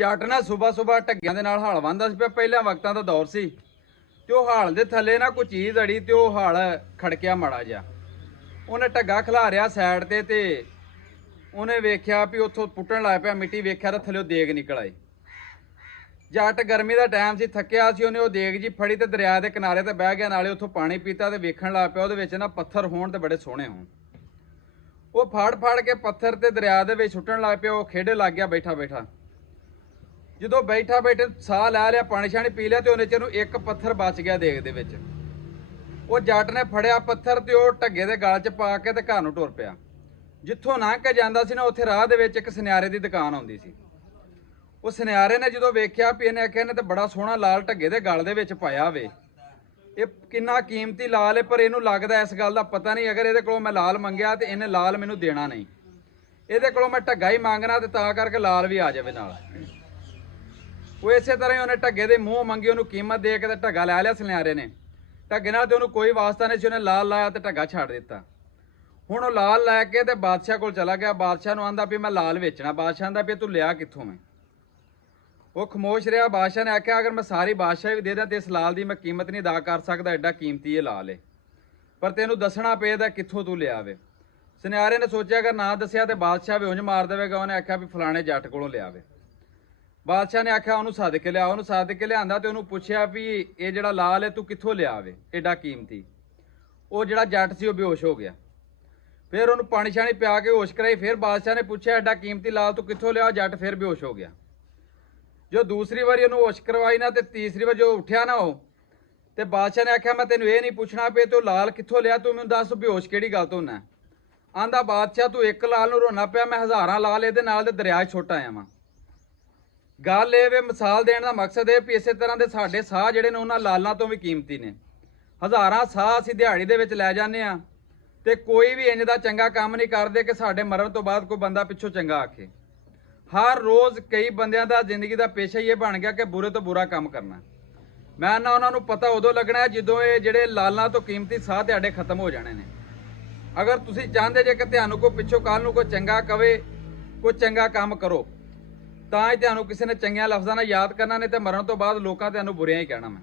ਜੱਟ ਨਾ ਸੁਬਾ ਸੁਬਾ ਢੱਗਿਆਂ ਦੇ ਨਾਲ ਹਲ ਵਾਂਦਾ ਸੀ ਪਿਆ। ਪਹਿਲਾਂ ਵਕਤਾਂ ਦਾ ਦੌਰ ਸੀ ਤੇ ਉਹ ਹਾਲ ਦੇ ਥੱਲੇ ਨਾ ਕੋਈ ਚੀਜ਼ ਅੜੀ ਤੇ ਉਹ ਹਾਲ ਖੜਕਿਆ ਮਾੜਾ ਜਿਹਾ। ਉਹਨੇ ਢੱਗਾ ਖਿਲਾਰਿਆ ਸਾਈਡ ਤੇ ਉਹਨੇ ਵੇਖਿਆ ਵੀ ਉੱਥੋਂ ਪੁੱਟਣ ਲੱਗ ਪਿਆ ਮਿੱਟੀ। ਵੇਖਿਆ ਤਾਂ ਥੱਲੇ ਦੇਗ ਨਿਕਲ ਆਈ। ਜੱਟ ਗਰਮੀ ਦਾ ਟਾਈਮ ਸੀ, ਥੱਕਿਆ ਸੀ, ਉਹਨੇ ਉਹ ਦੇਗ ਜੀ ਫੜੀ ਤੇ ਦਰਿਆ ਦੇ ਕਿਨਾਰੇ ਤੇ ਬਹਿ ਗਿਆ। ਨਾਲੇ ਉੱਥੋਂ ਪਾਣੀ ਪੀਤਾ ਤੇ ਵੇਖਣ ਲੱਗ ਪਿਆ ਉਹਦੇ ਵਿੱਚ ਨਾ ਪੱਥਰ ਹੋਣ ਤੇ ਬੜੇ ਸੋਹਣੇ ਹੋਣ। ਉਹ ਫੜ ਕੇ ਪੱਥਰ ਤੇ ਦਰਿਆ ਦੇ ਵਿੱਚ ਸੁੱਟਣ ਲੱਗ ਪਿਆ। ਉਹ ਖੇਡੇ ਲੱਗ ਗਿਆ ਬੈਠਾ ਜਦੋਂ ਬੈਠੇ ਸਾਹ ਲੈ ਲਿਆ, ਪਾਣੀ ਛਾਣੀ ਪੀ ਲਿਆ ਤੇ ਉਹਨੇ ਚਿਰ ਨੂੰ ਇੱਕ ਪੱਥਰ ਬਚ ਗਿਆ ਦੇਗ ਦੇ ਵਿੱਚ। ਉਹ ਜੱਟ ਨੇ ਫੜਿਆ ਪੱਥਰ ਤੇ ਉਹ ਢੱਗੇ ਦੇ ਗਲ 'ਚ ਪਾ ਕੇ ਤੇ ਘਰ ਨੂੰ ਟੁਰ ਪਿਆ। ਜਿੱਥੋਂ ਲੰਘ ਕੇ ਜਾਂਦਾ ਸੀ ਨਾ ਉੱਥੇ ਰਾਹ ਦੇ ਵਿੱਚ ਇੱਕ ਸੁਨਿਆਰੇ ਦੀ ਦੁਕਾਨ ਆਉਂਦੀ ਸੀ। ਉਹ ਸੁਨਿਆਰੇ ਨੇ ਜਦੋਂ ਵੇਖਿਆ ਵੀ ਇਹਨੇ ਆਖਿਆ ਇਹਨੇ ਤੇ ਬੜਾ ਸੋਹਣਾ ਲਾਲ ਢੱਗੇ ਦੇ ਗਲ ਦੇ ਵਿੱਚ ਪਾਇਆ ਵੇ, ਇਹ ਕਿੰਨਾ ਕੀਮਤੀ ਲਾਲ ਹੈ। ਪਰ ਇਹਨੂੰ ਲੱਗਦਾ ਇਸ ਗੱਲ ਦਾ ਪਤਾ ਨਹੀਂ, ਅਗਰ ਇਹਦੇ ਕੋਲੋਂ ਮੈਂ ਲਾਲ ਮੰਗਿਆ ਤੇ ਇਹਨੇ ਲਾਲ ਮੈਨੂੰ ਦੇਣਾ ਨਹੀਂ, ਇਹਦੇ ਕੋਲੋਂ ਮੈਂ ਢੱਗਾ ਹੀ ਮੰਗਣਾ ਤੇ ਤਾਂ ਕਰਕੇ ਲਾਲ ਵੀ ਆ ਜਾਵੇ ਨਾਲ। ਉਹ ਇਸੇ ਤਰ੍ਹਾਂ ਹੀ ਉਹਨੇ ਢੱਗੇ ਦੇ ਮੂੰਹ ਮੰਗੀ, ਉਹਨੂੰ ਕੀਮਤ ਦੇ ਕੇ ਤੇ ਢੱਗਾ ਲੈ ਲਿਆ ਸੁਨਿਆਰੇ ਨੇ। ਢੱਗੇ ਨਾਲ ਤੇ ਉਹਨੂੰ ਕੋਈ ਵਾਸਤਾ ਨਹੀਂ ਸੀ, ਉਹਨੇ ਲਾਲ ਲਾਇਆ ਤੇ ਢੱਗਾ ਛੱਡ ਦਿੱਤਾ। ਹੁਣ ਉਹ ਲਾਲ ਲੈ ਕੇ ਤੇ ਬਾਦਸ਼ਾਹ ਕੋਲ ਚਲਾ ਗਿਆ। ਬਾਦਸ਼ਾਹ ਨੂੰ ਆਂਦਾ ਵੀ ਮੈਂ ਲਾਲ ਵੇਚਣਾ। ਬਾਦਸ਼ਾਹ ਆਂਦਾ ਵੀ ਤੂੰ ਲਿਆ ਕਿੱਥੋਂ ਮੈਂ? ਉਹ ਖਮੋਸ਼ ਰਿਹਾ। ਬਾਦਸ਼ਾਹ ਨੇ ਆਖਿਆ ਅਗਰ ਮੈਂ ਸਾਰੀ ਬਾਦਸ਼ਾਹ ਵੀ ਦੇ ਦਾਂ ਤੇ ਇਸ ਲਾਲ ਦੀ ਮੈਂ ਕੀਮਤ ਨਹੀਂ ਅਦਾ ਕਰ ਸਕਦਾ, ਐਡਾ ਕੀਮਤੀ ਇਹ ਲਾਲ ਹੈ, ਪਰ ਤੈਨੂੰ ਦੱਸਣਾ ਪਏਗਾ ਕਿੱਥੋਂ ਤੂੰ ਲਿਆ ਵੇ। ਸੁਨਿਆਰੇ ਨੇ ਸੋਚਿਆ ਅਗਰ ਨਾ ਦੱਸਿਆ ਤੇ ਬਾਦਸ਼ਾਹ ਵੀ ਉਂਝ ਮਾਰ ਦੇਵੇਗਾ। ਉਹਨੇ ਆਖਿਆ ਵੀ ਫਲਾਣੇ ਜੱਟ ਕੋਲੋਂ ਲਿਆਵੇ। ਬਾਦਸ਼ਾਹ ਨੇ ਆਖਿਆ ਉਹਨੂੰ ਸੱਦ ਕੇ ਲਿਆ। ਉਹਨੂੰ ਸੱਦ ਕੇ ਲਿਆਂਦਾ ਤੇ ਉਹਨੂੰ ਪੁੱਛਿਆ ਵੀ ਇਹ ਜਿਹੜਾ ਲਾਲ ਹੈ ਤੂੰ ਕਿੱਥੋਂ ਲਿਆ ਵੇ ਐਡਾ ਕੀਮਤੀ? ਉਹ ਜਿਹੜਾ ਜੱਟ ਸੀ ਉਹ ਬੇਹੋਸ਼ ਹੋ ਗਿਆ। ਫਿਰ ਉਹਨੂੰ ਪਾਣੀ ਛਾਣੀ ਪਿਆ ਕੇ ਹੋਸ਼ ਕਰਾਈ। ਫਿਰ ਬਾਦਸ਼ਾਹ ਨੇ ਪੁੱਛਿਆ ਐਡਾ ਕੀਮਤੀ ਲਾਲ ਤੂੰ ਕਿੱਥੋਂ ਲਿਆ? ਜੱਟ ਫਿਰ ਬੇਹੋਸ਼ ਹੋ ਗਿਆ। ਜੋ ਦੂਸਰੀ ਵਾਰੀ ਉਹਨੂੰ ਹੋਸ਼ ਕਰਵਾਈ ਨਾ ਤੇ ਤੀਸਰੀ ਵਾਰ ਜੋ ਉੱਠਿਆ ਨਾ ਉਹ, ਤੇ ਬਾਦਸ਼ਾਹ ਨੇ ਆਖਿਆ ਮੈਂ ਤੈਨੂੰ ਇਹ ਨਹੀਂ ਪੁੱਛਣਾ ਪਏ ਤੂੰ ਲਾਲ ਕਿੱਥੋਂ ਲਿਆ, ਤੂੰ ਮੈਨੂੰ ਦੱਸ ਬੇਹੋਸ਼ ਕਿਹੜੀ ਗੱਲ ਤੋਂ ਨਾ? ਆਂਦਾ ਬਾਦਸ਼ਾਹ ਤੂੰ ਇੱਕ ਲਾਲ ਨੂੰ ਰੋਣਾ ਪਿਆ, ਮੈਂ ਹਜ਼ਾਰਾਂ ਲਾਲ ਇਹਦੇ ਨਾਲ ਦੇ ਦਰਿਆ 'ਚ ਸੁੱਟ ਆਇਆ ਵਾਂ। ਗੱਲ ਇਹ ਵੇ, ਮਿਸਾਲ ਦੇਣ ਦਾ ਮਕਸਦ ਇਹ ਵੀ ਇਸੇ ਤਰ੍ਹਾਂ ਦੇ ਸਾਡੇ ਸਾਹ ਜਿਹੜੇ ਨੇ ਉਹਨਾਂ ਲਾਲਾਂ ਤੋਂ ਵੀ ਕੀਮਤੀ ਨੇ। ਹਜ਼ਾਰਾਂ ਸਾਹ ਅਸੀਂ ਦਿਹਾੜੀ ਦੇ ਵਿੱਚ ਲੈ ਜਾਂਦੇ ਆ ਤੇ ਕੋਈ ਵੀ ਇੰਜ ਦਾ ਚੰਗਾ ਕੰਮ ਨਹੀਂ ਕਰਦੇ ਕਿ ਸਾਡੇ ਮਰਨ ਤੋਂ ਬਾਅਦ ਕੋਈ ਬੰਦਾ ਪਿੱਛੋਂ ਚੰਗਾ ਆਖੇ। ਹਰ ਰੋਜ਼ ਕਈ ਬੰਦਿਆਂ ਦਾ ਜ਼ਿੰਦਗੀ ਦਾ ਪੇਸ਼ਾ ਹੀ ਇਹ ਬਣ ਗਿਆ ਕਿ ਬੁਰੇ ਤੋਂ ਬੁਰਾ ਕੰਮ ਕਰਨਾ। ਮੈਂ ਨਾ ਉਹਨਾਂ ਨੂੰ ਪਤਾ ਉਦੋਂ ਲੱਗਣਾ ਜਦੋਂ ਇਹ ਜਿਹੜੇ ਲਾਲਾਂ ਤੋਂ ਕੀਮਤੀ ਸਾਹ ਤੁਹਾਡੇ ਖਤਮ ਹੋ ਜਾਣੇ ਨੇ। ਅਗਰ ਤੁਸੀਂ ਚਾਹੁੰਦੇ ਜੇ ਕਿ ਤੁਹਾਨੂੰ ਕੋਈ ਪਿੱਛੋਂ ਕੱਲ ਨੂੰ ਕੋਈ ਚੰਗਾ ਕਵੇ, ਕੋਈ ਚੰਗਾ ਕੰਮ ਕਰੋ, ਤਾਂ ਹੀ ਤੁਹਾਨੂੰ ਕਿਸੇ ਨੇ ਚੰਗੀਆਂ ਲਫ਼ਜ਼ਾਂ ਨਾਲ ਯਾਦ ਕਰਨਾ, ਨਹੀਂ ਤੇ ਮਰਨ ਤੋਂ ਬਾਅਦ ਲੋਕਾਂ ਤੁਹਾਨੂੰ ਬੁਰਿਆਂ ਹੀ ਕਹਿਣਾ। ਮੈਂ